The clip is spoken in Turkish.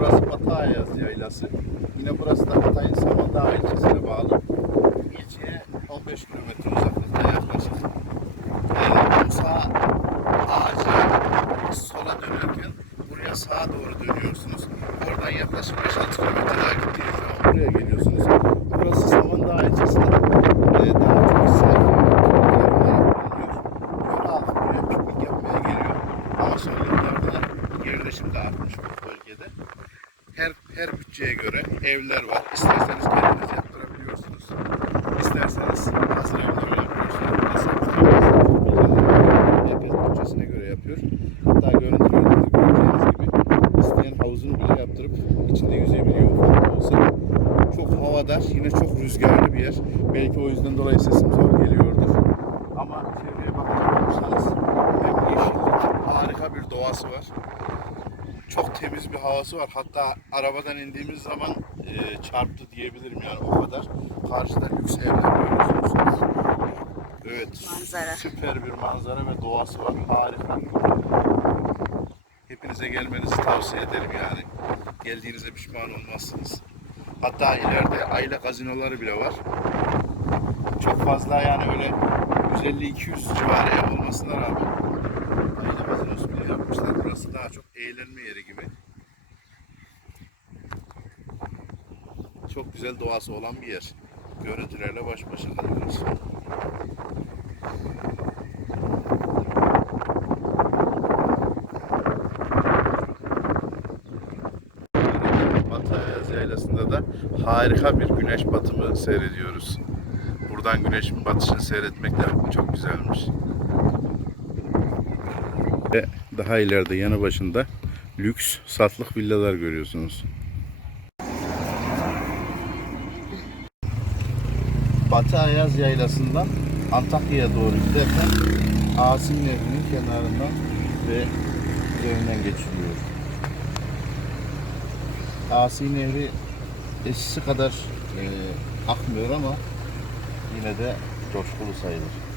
Burası Batı Ayaz Yaylası. Yine burası da Hatay'ın Samandağ ilçesine bağlı. İlçeye 15 kilometre uzaklıkta yaklaşık. Ee, Musa ağacı sola dönerken buraya sağa doğru dönüyorsunuz. Oradan yaklaşık 5-6 kilometre daha gittiğiniz zaman buraya geliyorsunuz. Burası Samandağ ilçesinde e, daha çok sakin olarak kullanılıyor. Yol halkı buraya piknik yapmaya geliyor. Ama son yıllarda yerleşim de artmış bu bölgede. Her her bütçeye göre evler var. İsterseniz kendiniz yaptırabiliyorsunuz. İsterseniz hazır evler yapıyorsunuz. Efes bütçesine göre yapıyor. Hatta görüntülerde de göreceğiniz gibi isteyen havuzunu bile yaptırıp içinde yüzebiliyor olsa. Çok havadar, yine çok rüzgarlı bir yer. Belki o yüzden dolayı sesim zor geliyordur. Ama çevreye bakacak doğası var. Çok temiz bir havası var. Hatta arabadan indiğimiz zaman e, çarptı diyebilirim yani o kadar. Karşıda lüks evler görüyorsunuz. Evet. Manzara. Süper bir manzara ve doğası var. Harika. Hepinize gelmenizi tavsiye ederim yani. Geldiğinizde pişman olmazsınız. Hatta ileride aile gazinoları bile var. Çok fazla yani öyle 150-200 civarı olmasına rağmen aile gazinosu bile yapmışlar. Burası daha çok eğlenme yeri gibi. Çok güzel doğası olan bir yer. Görüntülerle baş başa kalıyoruz. Batı Yaylası'nda da harika bir güneş batımı seyrediyoruz. Buradan güneşin batışını seyretmek de çok güzelmiş. Ve daha ileride yanı başında lüks satlık villalar görüyorsunuz. Batı Ayaz Yaylası'ndan Antakya'ya doğru giderken Asim Nehri'nin kenarından ve üzerinden geçiliyor. Asi Nehri eskisi kadar e, akmıyor ama yine de coşkulu sayılır.